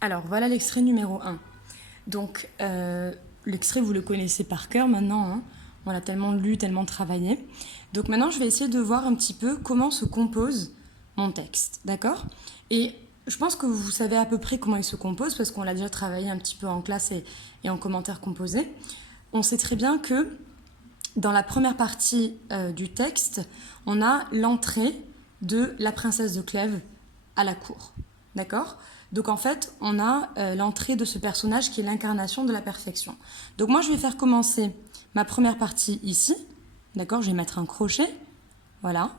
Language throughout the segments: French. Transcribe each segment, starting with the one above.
Alors, voilà l'extrait numéro 1. Donc, l'extrait, vous le connaissez par cœur maintenant, hein. On l'a tellement lu, tellement travaillé. Donc maintenant, je vais essayer de voir un petit peu comment se compose mon texte, d'accord? Et je pense que vous savez à peu près comment il se compose, parce qu'on l'a déjà travaillé un petit peu en classe et en commentaire composé. On sait très bien que dans la première partie du texte, on a l'entrée de la princesse de Clèves à la cour. D'accord? Donc en fait, on a l'entrée de ce personnage qui est l'incarnation de la perfection. Donc moi, je vais faire commencer ma première partie ici. D'accord? Je vais mettre un crochet. Voilà.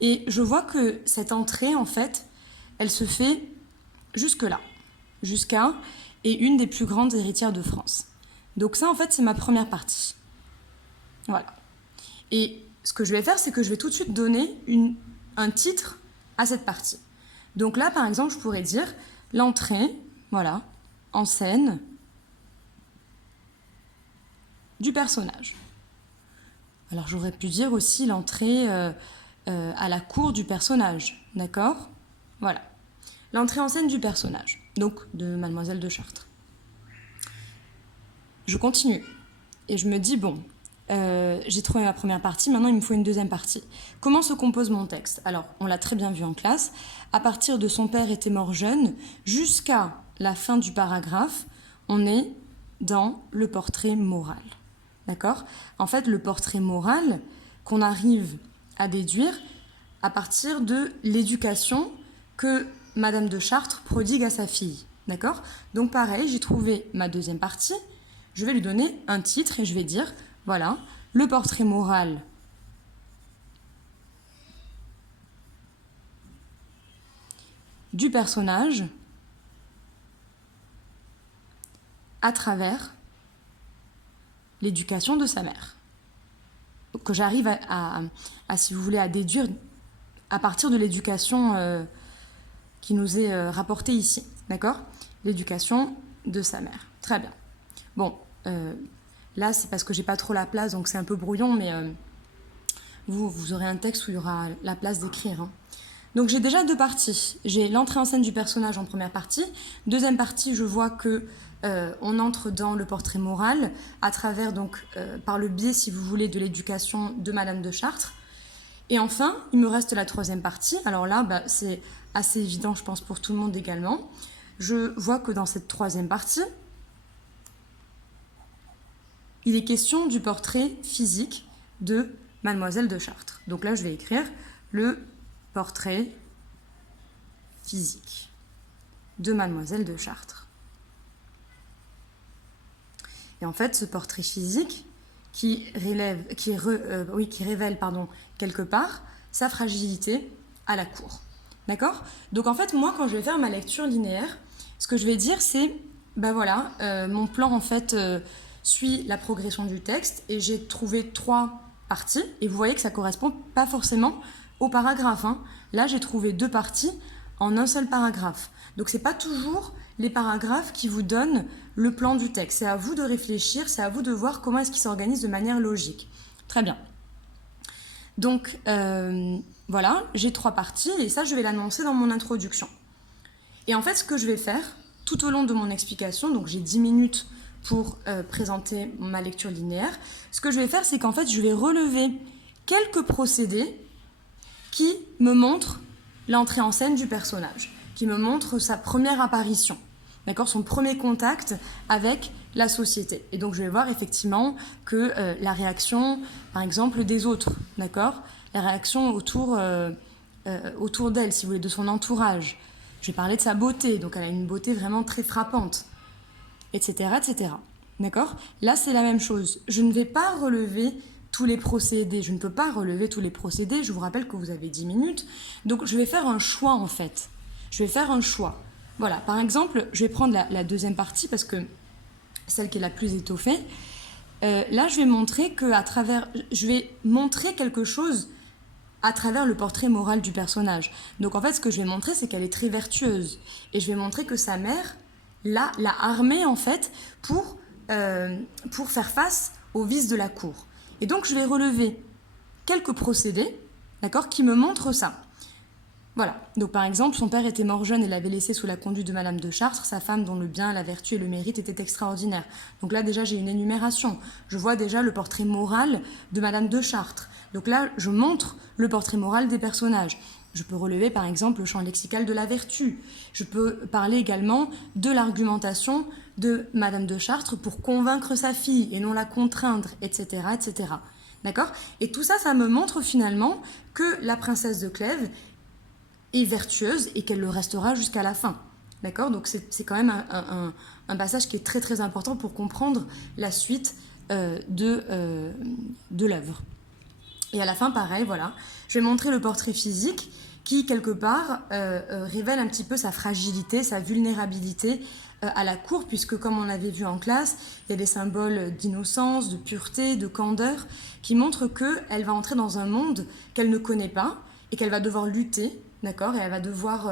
Et je vois que cette entrée, en fait, elle se fait jusque là. Jusqu'à et une des plus grandes héritières de France. Donc ça, en fait, c'est ma première partie. Voilà. Et ce que je vais faire, c'est que je vais tout de suite donner un titre à cette partie. Donc là, par exemple, je pourrais dire l'entrée, voilà, en scène du personnage. Alors j'aurais pu dire aussi l'entrée à la cour du personnage, d'accord? Voilà. L'entrée en scène du personnage, donc de Mademoiselle de Chartres. Je continue et je me dis, bon, j'ai trouvé ma première partie, maintenant il me faut une deuxième partie. Comment se compose mon texte? Alors, on l'a très bien vu en classe, à partir de son père était mort jeune, jusqu'à la fin du paragraphe, on est dans le portrait moral. D'accord? En fait, le portrait moral qu'on arrive à déduire à partir de l'éducation que Madame de Chartres prodigue à sa fille. D'accord? Donc pareil, j'ai trouvé ma deuxième partie, je vais lui donner un titre et je vais dire, voilà, le portrait moral du personnage à travers l'éducation de sa mère. Que j'arrive si vous voulez, à déduire à partir de l'éducation qui nous est rapportée ici. D'accord? L'éducation de sa mère. Très bien. Bon, là, c'est parce que j'ai pas trop la place, donc c'est un peu brouillon, mais vous aurez un texte où il y aura la place d'écrire. Hein. Donc j'ai déjà deux parties. J'ai l'entrée en scène du personnage en première partie. Deuxième partie, je vois que on entre dans le portrait moral à travers donc par le biais, si vous voulez, de l'éducation de Madame de Chartres. Et enfin, il me reste la troisième partie. Alors là, c'est assez évident, je pense, pour tout le monde également. Je vois que dans cette troisième partie, il est question du portrait physique de Mademoiselle de Chartres. Donc là, je vais écrire le portrait physique de Mademoiselle de Chartres. Et en fait, ce portrait physique qui révèle quelque part sa fragilité à la cour. D'accord? Donc en fait, moi, quand je vais faire ma lecture linéaire, ce que je vais dire, c'est, mon plan, en fait, suit la progression du texte et j'ai trouvé 3 parties. Et vous voyez que ça ne correspond pas forcément au paragraphe. Hein. Là, j'ai trouvé 2 parties en un seul paragraphe. Donc, ce n'est pas toujours les paragraphes qui vous donnent le plan du texte. C'est à vous de réfléchir, c'est à vous de voir comment est-ce qu'il s'organise de manière logique. Très bien. Donc, voilà, j'ai 3 parties et ça, je vais l'annoncer dans mon introduction. Et en fait, ce que je vais faire tout au long de mon explication, donc j'ai 10 minutes pour présenter ma lecture linéaire, ce que je vais faire, c'est qu'en fait, je vais relever quelques procédés qui me montrent l'entrée en scène du personnage, qui me montrent sa première apparition, d'accord, son premier contact avec la société. Et donc, je vais voir effectivement que la réaction, par exemple, des autres, d'accord, la réaction autour d'elle, si vous voulez, de son entourage. Je vais parler de sa beauté, donc elle a une beauté vraiment très frappante, etc., etc. D'accord? Là, c'est la même chose. Je ne vais pas relever tous les procédés. Je ne peux pas relever tous les procédés. Je vous rappelle que vous avez 10 minutes. Donc, je vais faire un choix, en fait. Je vais faire un choix. Voilà. Par exemple, je vais prendre la deuxième partie parce que celle qui est la plus étoffée. Là, je vais montrer je vais montrer quelque chose à travers le portrait moral du personnage. Donc en fait, ce que je vais montrer, c'est qu'elle est très vertueuse. Et je vais montrer que sa mère l'a armée en fait pour faire face aux vices de la cour. Et donc je vais relever quelques procédés, d'accord, qui me montrent ça. Voilà. Donc par exemple, son père était mort jeune et l'avait laissé sous la conduite de Madame de Chartres, sa femme dont le bien, la vertu et le mérite étaient extraordinaires. Donc là déjà j'ai une énumération. Je vois déjà le portrait moral de Madame de Chartres. Donc là je montre le portrait moral des personnages. Je peux relever par exemple le champ lexical de la vertu. Je peux parler également de l'argumentation de Madame de Chartres pour convaincre sa fille et non la contraindre, etc. etc. D'accord? Et tout ça, ça me montre finalement que la princesse de Clèves est vertueuse et qu'elle le restera jusqu'à la fin. D'accord? Donc c'est quand même un passage qui est très très important pour comprendre la suite de l'œuvre. Et à la fin, pareil, voilà, je vais montrer le portrait physique qui, quelque part, révèle un petit peu sa fragilité, sa vulnérabilité à la cour, puisque, comme on l'avait vu en classe, il y a des symboles d'innocence, de pureté, de candeur, qui montrent qu'elle va entrer dans un monde qu'elle ne connaît pas et qu'elle va devoir lutter, d'accord? Et elle va devoir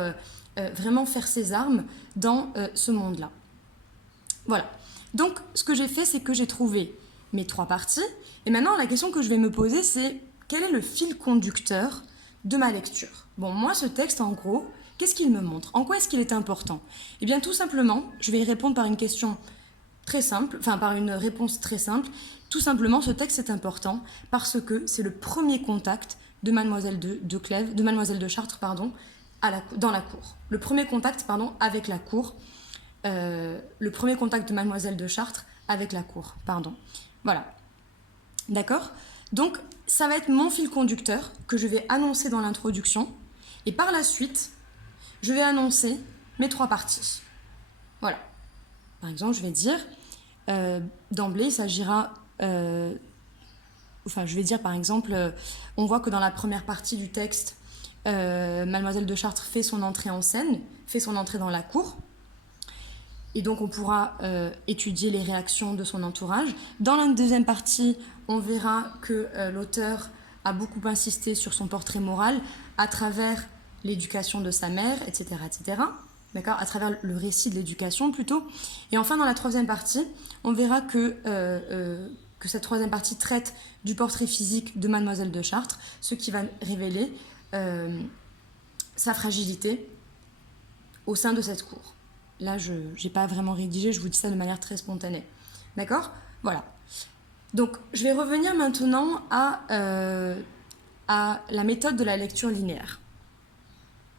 vraiment faire ses armes dans ce monde-là. Voilà. Donc, ce que j'ai fait, c'est que j'ai trouvé mes 3 parties. Et maintenant, la question que je vais me poser, c'est quel est le fil conducteur de ma lecture? Bon, moi, ce texte, en gros, qu'est-ce qu'il me montre? En quoi est-ce qu'il est important? Eh bien, tout simplement, je vais y répondre par une question très simple, enfin, par une réponse très simple. Tout simplement, ce texte est important parce que c'est le premier contact de Mademoiselle de Clèves, de Mademoiselle de Chartres, pardon, dans la cour. Le premier contact, pardon, avec la cour. Le premier contact de Mademoiselle de Chartres avec la cour, pardon. Voilà. D'accord? Donc, ça va être mon fil conducteur que je vais annoncer dans l'introduction. Et par la suite, je vais annoncer mes 3 parties. Voilà. Par exemple, je vais dire, d'emblée, il s'agira... je vais dire, par exemple, on voit que dans la première partie du texte, Mademoiselle de Chartres fait son entrée en scène, fait son entrée dans la cour. Et donc, on pourra étudier les réactions de son entourage. Dans la deuxième partie, on verra que l'auteur a beaucoup insisté sur son portrait moral à travers l'éducation de sa mère, etc., etc. D'accord? À travers le récit de l'éducation, plutôt. Et enfin, dans la troisième partie, on verra que cette troisième partie traite du portrait physique de Mademoiselle de Chartres, ce qui va révéler sa fragilité au sein de cette cour. Là, je n'ai pas vraiment rédigé, je vous dis ça de manière très spontanée. D'accord? Voilà. Donc, je vais revenir maintenant à la méthode de la lecture linéaire.